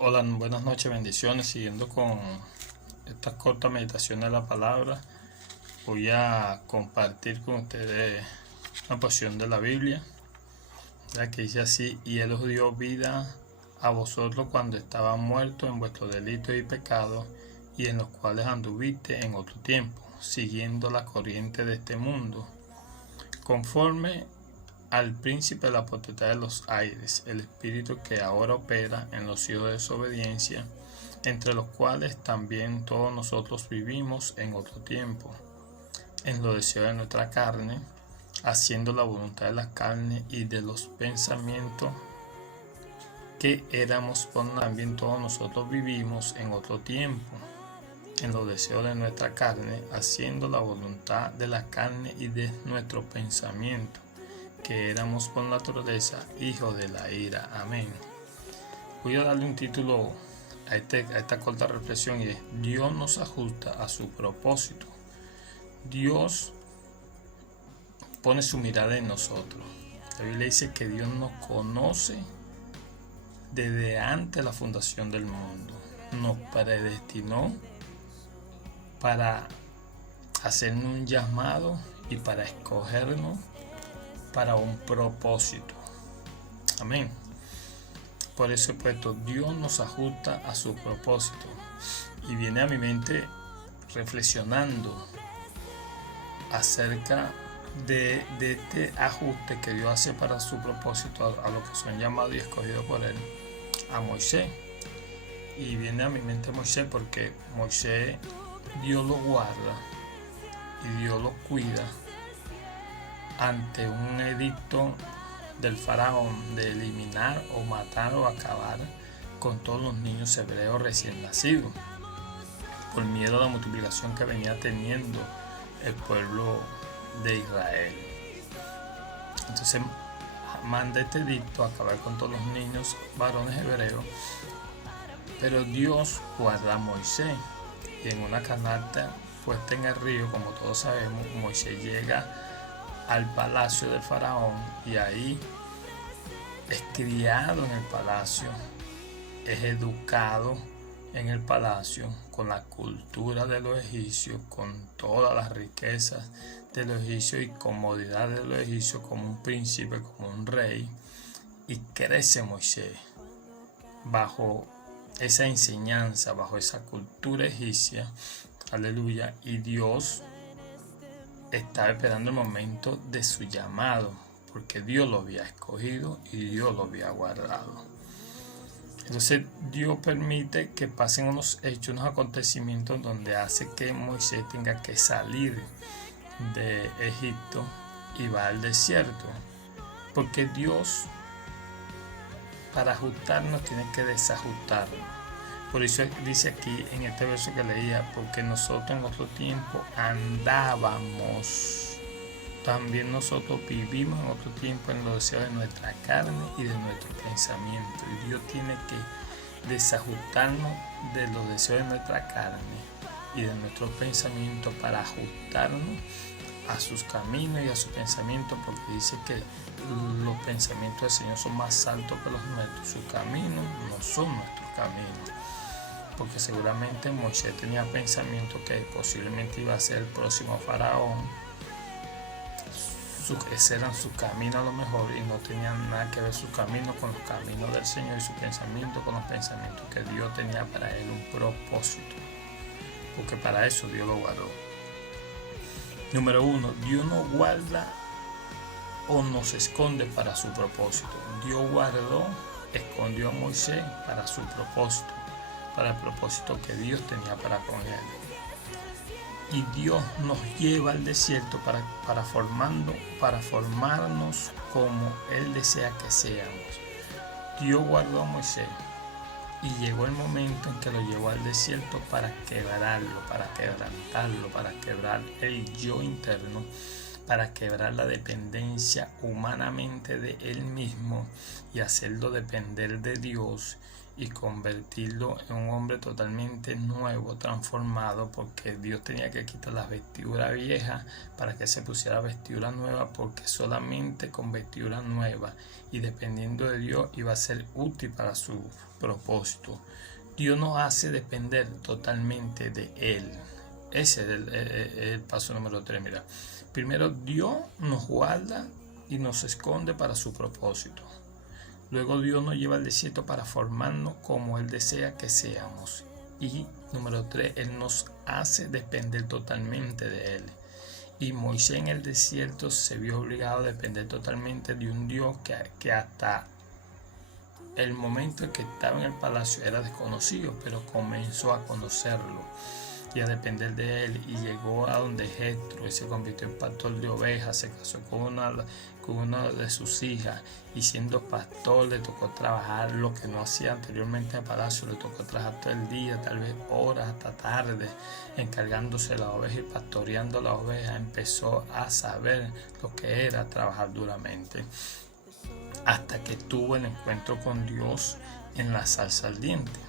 Hola, buenas noches, bendiciones. Siguiendo con esta corta meditación de la palabra, voy a compartir con ustedes una porción de la Biblia, ya que dice así: y Él os dio vida a vosotros cuando estaban muertos en vuestros delitos y pecados, y en los cuales anduviste en otro tiempo, siguiendo la corriente de este mundo, conforme al príncipe de la potestad de los aires, el espíritu que ahora opera en los hijos de desobediencia, entre los cuales también todos nosotros vivimos en otro tiempo, en los deseos de nuestra carne, haciendo la voluntad de la carne y de los pensamientos, que éramos por también todos nosotros vivimos en otro tiempo, en los deseos de nuestra carne, haciendo la voluntad de la carne y de nuestro pensamiento, que éramos por naturaleza hijos de la ira. Amén. Voy a darle un título a esta corta reflexión, y es: Dios nos ajusta a su propósito. Dios pone su mirada en nosotros. La Biblia dice que Dios nos conoce desde antes de la fundación del mundo. Nos predestinó para hacernos un llamado y para escogernos para un propósito. Amén. Por eso he puesto: Dios nos ajusta a su propósito. Y viene a mi mente reflexionando acerca de este ajuste que Dios hace para su propósito a los que son llamados y escogidos por Él, a Moisés. Y viene a mi mente Moisés porque Moisés, Dios lo guarda y Dios lo cuida ante un edicto del faraón de eliminar o matar o acabar con todos los niños hebreos recién nacidos, por miedo a la multiplicación que venía teniendo el pueblo de Israel. Entonces manda este edicto a acabar con todos los niños varones hebreos, pero Dios guarda a Moisés, y en una canasta puesta en el río, como todos sabemos, Moisés llega al palacio del faraón, y ahí es criado en el palacio, es educado en el palacio con la cultura de los egipcios, con todas las riquezas de los egipcios y comodidad de los egipcios, como un príncipe, como un rey. Y crece Moisés bajo esa enseñanza, bajo esa cultura egipcia. Aleluya. Y Dios estaba esperando el momento de su llamado, porque Dios lo había escogido y Dios lo había guardado. Entonces Dios permite que pasen unos hechos, unos acontecimientos donde hace que Moisés tenga que salir de Egipto y va al desierto, porque Dios, para ajustarnos, tiene que desajustarnos. Por eso dice aquí en este verso que leía: porque nosotros en otro tiempo andábamos. También nosotros vivimos en otro tiempo en los deseos de nuestra carne y de nuestro pensamiento. Y Dios tiene que desajustarnos de los deseos de nuestra carne y de nuestro pensamiento para ajustarnos a sus caminos y a su pensamiento, porque dice que los pensamientos del Señor son más altos que los nuestros. Sus caminos no son nuestros caminos, porque seguramente Moisés tenía pensamiento que posiblemente iba a ser el próximo faraón. Ese eran sus caminos a lo mejor, y no tenían nada que ver sus caminos con los caminos del Señor, y su pensamiento con los pensamientos que Dios tenía para él, un propósito, porque para eso Dios lo guardó. Número 1, Dios nos guarda o nos esconde para su propósito. Dios guardó, escondió a Moisés para su propósito, para el propósito que Dios tenía para con él. Y Dios nos lleva al desierto para formarnos como Él desea que seamos. Dios guardó a Moisés, y llegó el momento en que lo llevó al desierto para quebrarlo, para quebrantarlo, para quebrar el yo interno, para quebrar la dependencia humanamente de él mismo y hacerlo depender de Dios, y convertirlo en un hombre totalmente nuevo, transformado, porque Dios tenía que quitar las vestiduras viejas para que se pusiera vestidura nueva, porque solamente con vestidura nueva y dependiendo de Dios iba a ser útil para su propósito. Dios nos hace depender totalmente de Él. Ese es el paso número 3. Mira, primero Dios nos guarda y nos esconde para su propósito. Luego Dios nos lleva al desierto para formarnos como Él desea que seamos. Y número 3, Él nos hace depender totalmente de Él. Y Moisés en el desierto se vio obligado a depender totalmente de un Dios que hasta el momento en que estaba en el palacio era desconocido, pero comenzó a conocerlo y a depender de él, y llegó a donde Jetro y se convirtió en pastor de ovejas. Se casó con una de sus hijas, y siendo pastor le tocó trabajar lo que no hacía anteriormente en el palacio. Le tocó trabajar todo el día, tal vez horas hasta tarde, encargándose de la oveja y pastoreando la oveja. Empezó a saber lo que era trabajar duramente, hasta que tuvo el encuentro con Dios en la zarza ardiente.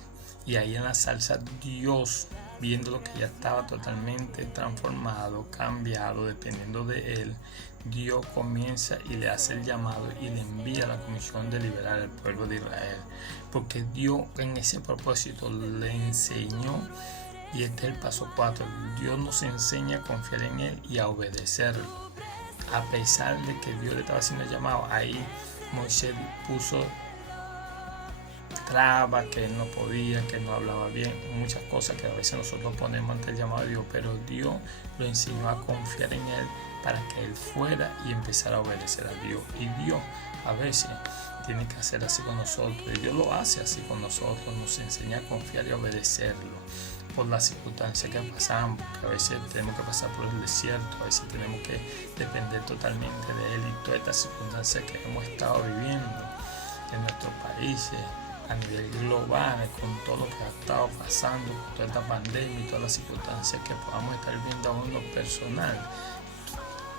Y ahí en la zarza, Dios, viendo lo que ya estaba totalmente transformado, cambiado, dependiendo de él, Dios comienza y le hace el llamado y le envía la comisión de liberar al pueblo de Israel, porque Dios en ese propósito le enseñó. Y este es el paso 4. Dios nos enseña a confiar en él y a obedecerlo, a pesar de que Dios le estaba haciendo el llamado. Ahí Moisés puso trabas, que él no podía, que no hablaba bien, muchas cosas que a veces nosotros ponemos ante el llamado de Dios, pero Dios lo enseñó a confiar en él para que él fuera y empezara a obedecer a Dios. Y Dios a veces tiene que hacer así con nosotros, y Dios lo hace así con nosotros, nos enseña a confiar y obedecerlo por las circunstancias que pasamos, porque a veces tenemos que pasar por el desierto, a veces tenemos que depender totalmente de él, y todas estas circunstancias que hemos estado viviendo en nuestros países a nivel global, con todo lo que ha estado pasando, con toda esta pandemia y todas las circunstancias que podamos estar viviendo aún en lo personal,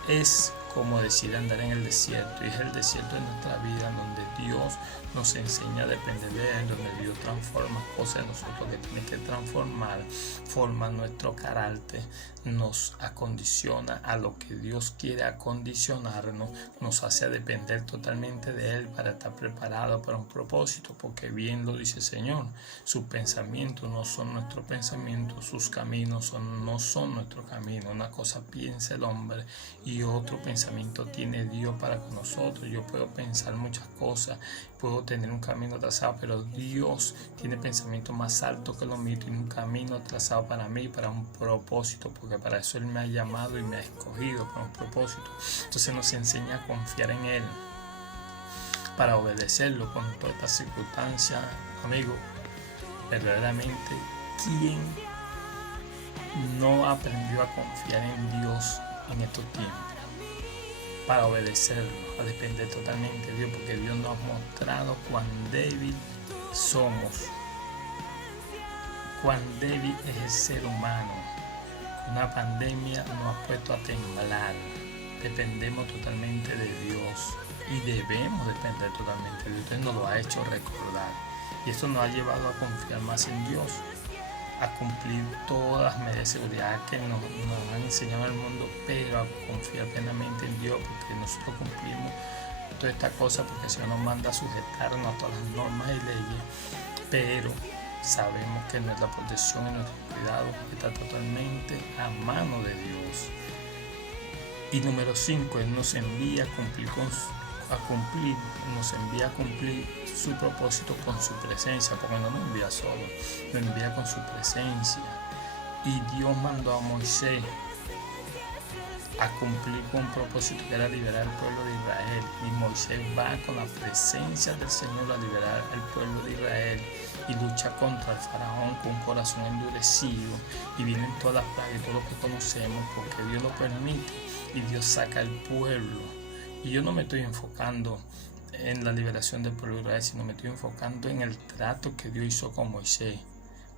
es como decir andar en el desierto. Y es el desierto de nuestra vida, donde Dios nos enseña a depender de él, donde Dios transforma cosas en nosotros que tiene que transformar, forma nuestro carácter, nos acondiciona a lo que Dios quiere acondicionarnos, nos hace depender totalmente de él para estar preparado para un propósito, porque bien lo dice el Señor, sus pensamientos no son nuestros pensamientos, sus caminos no son nuestros caminos. Una cosa piensa el hombre y otro pensamiento tiene Dios para con nosotros. Yo puedo pensar muchas cosas, puedo tener un camino trazado, pero Dios tiene pensamientos más altos que los míos, tiene un camino trazado para mí, para un propósito, porque para eso Él me ha llamado y me ha escogido para un propósito. Entonces nos enseña a confiar en Él, para obedecerlo con todas estas circunstancias. Amigo, verdaderamente, ¿quién no aprendió a confiar en Dios en estos tiempos? Para obedecerlo, a depender totalmente de Dios, porque Dios nos ha mostrado cuán débil somos, cuán débil es el ser humano. Una pandemia nos ha puesto a temblar. Dependemos totalmente de Dios y debemos depender totalmente de Dios. Usted nos lo ha hecho recordar, y esto nos ha llevado a confiar más en Dios, a cumplir todas las medidas de seguridad que nos han enseñado en el mundo, pero a confiar plenamente en Dios, porque nosotros cumplimos toda esta cosa, porque el Señor nos manda a sujetarnos a todas las normas y leyes, pero sabemos que nuestra protección y nuestro cuidado está totalmente a mano de Dios. Y número 5, Él nos envía nos envía a cumplir su propósito con su presencia, porque no nos envía solo, nos envía con su presencia. Y Dios mandó a Moisés a cumplir con un propósito que era liberar al pueblo de Israel, y Moisés va con la presencia del Señor a liberar al pueblo de Israel y lucha contra el faraón con un corazón endurecido, y vienen todas las plagas y todo lo que conocemos, porque Dios lo permite y Dios saca al pueblo. Y yo no me estoy enfocando en la liberación del pueblo de Israel, sino me estoy enfocando en el trato que Dios hizo con Moisés.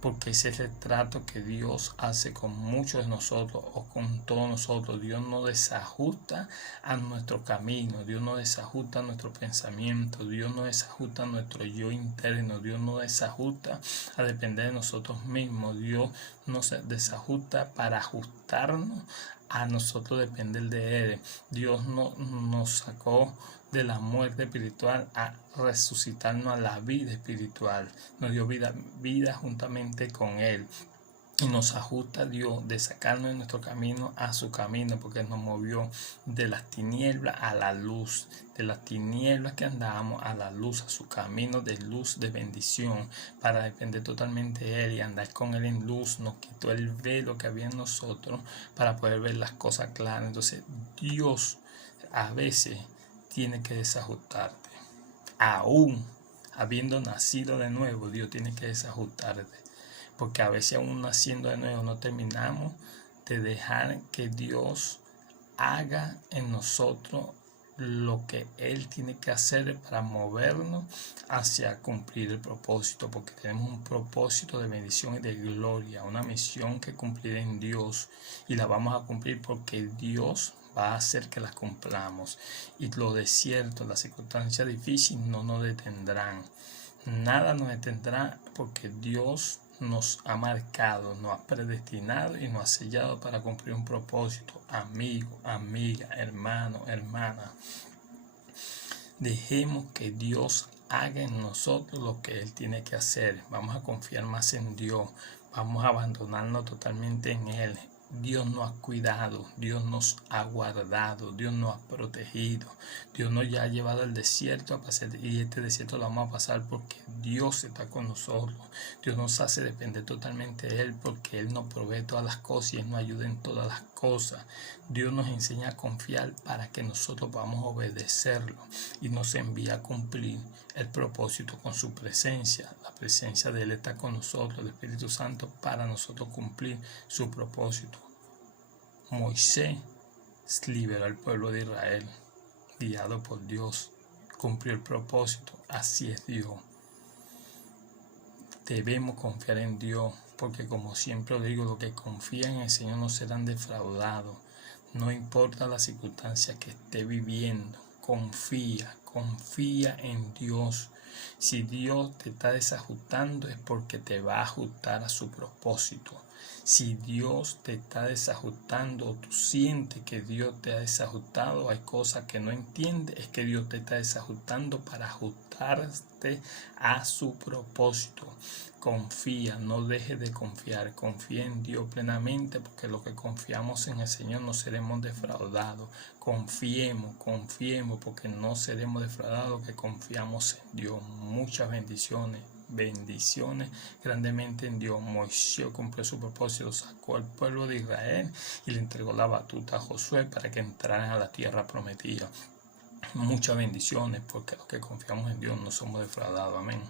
porque ese es el trato que Dios hace con muchos de nosotros o con todos nosotros. Dios no desajusta a nuestro camino, Dios no desajusta a nuestro pensamiento, Dios no desajusta a nuestro yo interno, Dios no desajusta a depender de nosotros mismos, Dios no se desajusta para ajustarnos a nosotros depender de Él. Dios no nos sacó de la muerte espiritual a resucitarnos a la vida espiritual. Nos dio vida juntamente con Él. Y nos ajusta a Dios de sacarnos de nuestro camino a su camino, porque nos movió de las tinieblas a la luz, de las tinieblas que andábamos a la luz, a su camino de luz, de bendición, para depender totalmente de Él y andar con Él en luz. Nos quitó el velo que había en nosotros para poder ver las cosas claras. Entonces Dios a veces tiene que desajustarte. Aún habiendo nacido de nuevo, Dios tiene que desajustarte. Porque a veces aún naciendo de nuevo no terminamos de dejar que Dios haga en nosotros lo que Él tiene que hacer para movernos hacia cumplir el propósito, porque tenemos un propósito de bendición y de gloria, una misión que cumplir en Dios, y la vamos a cumplir porque Dios va a hacer que las cumplamos, y los desiertos, las circunstancias difíciles no nos detendrán, nada nos detendrá, porque Dios nos ha marcado, nos ha predestinado y nos ha sellado para cumplir un propósito. Amigo, amiga, hermano, hermana, dejemos que Dios haga en nosotros lo que Él tiene que hacer. Vamos a confiar más en Dios, vamos a abandonarnos totalmente en Él. Dios nos ha cuidado, Dios nos ha guardado, Dios nos ha protegido, Dios nos ya ha llevado al desierto a pasar, y este desierto lo vamos a pasar porque Dios está con nosotros. Dios nos hace depender totalmente de Él porque Él nos provee todas las cosas y Él nos ayuda en todas las cosas. Dios nos enseña a confiar para que nosotros podamos obedecerlo y nos envía a cumplir el propósito con su presencia. La presencia de Él está con nosotros, el Espíritu Santo, para nosotros cumplir su propósito. Moisés liberó al pueblo de Israel, guiado por Dios, cumplió el propósito. Así es Dios. Debemos confiar en Dios, porque como siempre digo, los que confían en el Señor no serán defraudados. No importa la circunstancia que esté viviendo, confía en Dios. Si Dios te está desajustando es porque te va a ajustar a su propósito. Si Dios te está desajustando o tú sientes que Dios te ha desajustado, hay cosas que no entiendes, es que Dios te está desajustando para ajustarte a su propósito. Confía, no dejes de confiar, confía en Dios plenamente, porque los que confiamos en el Señor no seremos defraudados. Confiemos, porque no seremos defraudados, que confiamos en Dios. Muchas bendiciones grandemente en Dios. Moisés cumplió su propósito, sacó al pueblo de Israel y le entregó la batuta a Josué para que entraran a la tierra prometida. Muchas bendiciones, porque los que confiamos en Dios no somos defraudados. Amén.